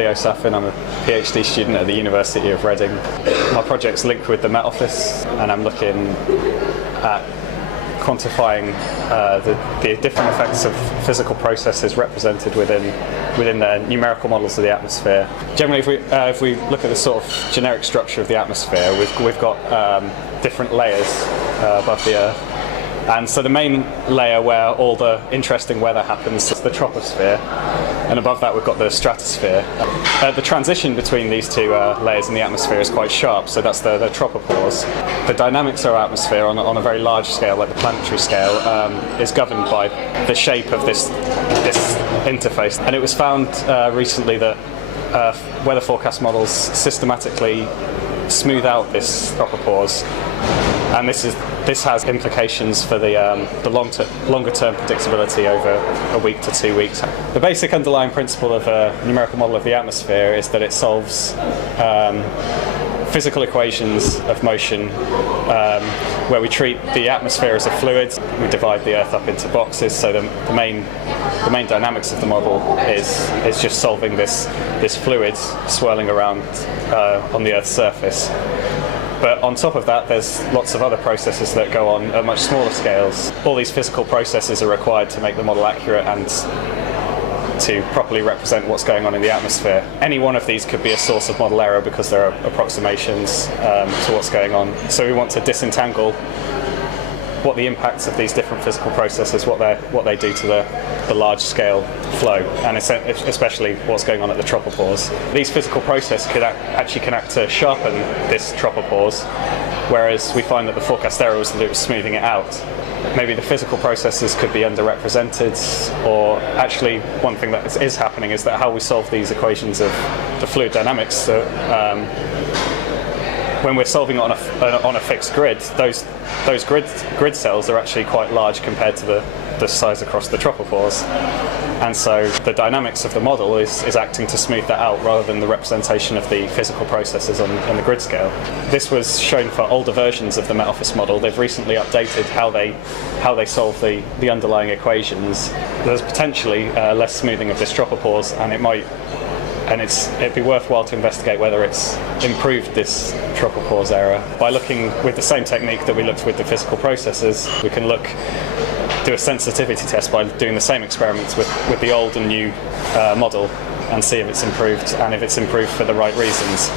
Leo Saffin. I'm a PhD student at the University of Reading. My project's linked with the Met Office, and I'm looking at quantifying the different effects of physical processes represented within the numerical models of the atmosphere. Generally, if we look at the sort of generic structure of the atmosphere, we've got different layers above the Earth. And so the main layer where all the interesting weather happens is the troposphere, and above that we've got the stratosphere. The transition between these two layers in the atmosphere is quite sharp, so that's the tropopause. The dynamics of our atmosphere on a very large scale, like the planetary scale, is governed by the shape of this interface. And it was found recently that weather forecast models systematically smooth out this tropopause, and this has implications for the longer term predictability over a week to 2 weeks. The basic underlying principle of a numerical model of the atmosphere is that it solves physical equations of motion, where we treat the atmosphere as a fluid. We divide the Earth up into boxes, so the main dynamics of the model is just solving this fluid swirling around on the Earth's surface. But on top of that, there's lots of other processes that go on at much smaller scales. All these physical processes are required to make the model accurate and to properly represent what's going on in the atmosphere. Any one of these could be a source of model error because there are approximations to what's going on. So we want to disentangle what the impacts of these different physical processes, what they do to the large-scale flow, and especially what's going on at the tropopause. These physical processes can act to sharpen this tropopause, whereas we find that the forecast error was that it was smoothing it out. Maybe the physical processes could be underrepresented, or actually one thing that is happening is that how we solve these equations of the fluid dynamics, when we're solving it on a fixed grid, those grid cells are actually quite large compared to the size across the tropopause. And so the dynamics of the model is acting to smooth that out rather than the representation of the physical processes on the grid scale. This was shown for older versions of the Met Office model. They've recently updated how they solve the underlying equations. There's potentially less smoothing of this tropopause, and it'd be worthwhile to investigate whether it's improved this tropopause error. By looking with the same technique that we looked with the physical processes, we can do a sensitivity test by doing the same experiments with the old and new model and see if it's improved, and if it's improved for the right reasons.